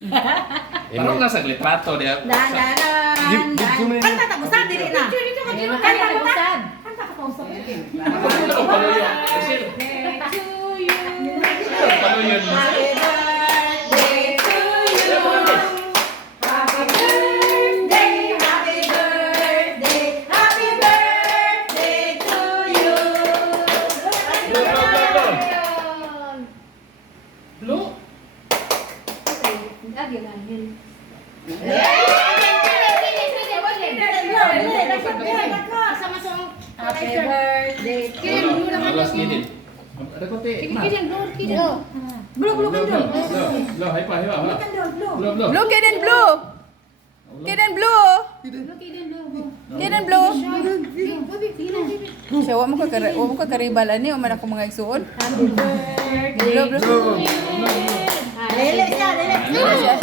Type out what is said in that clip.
Parang nasa litrato dia. Danan. Kan tatapusan diri na. Kan tatapusan. Ano paluyo? Basil. Paluyo. Happy birthday to you. Happy birthday, happy birthday, happy birthday to you. Blue. Happy birthday. Alas gini. Ada kote. Blue, blue, Blue. blue. Blue, hai pa, hai pa. Blue, blue. Blue, kid and blue. Kid and blue. Kid and blue. Siya, wa mo ka karibalan ni, o man ako mga igsuon. Happy birthday. Blue, blue. Lele siya, lele. Lele siya.